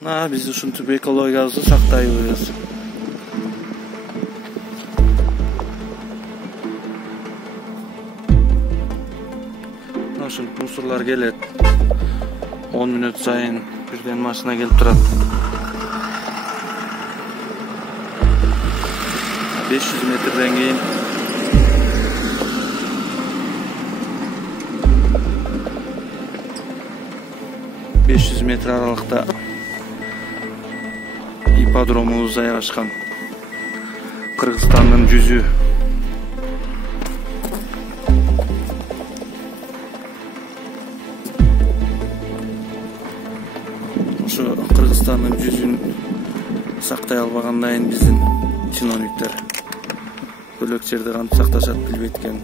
Биз ушинтип экологиябызды сактайбыз. Ушинтип мусорлар келет. 10 мүнөт сайын бирден машина келип турат. 500 метрден кийин метр аралыкта ипподромубуз жайгашкан. Кыргызстандын жүзү. Ошо Кыргызстандын жүзүн сактай албагандайын биздин чиновниктер бөлөк жерде кантип сакташат билбейт экен.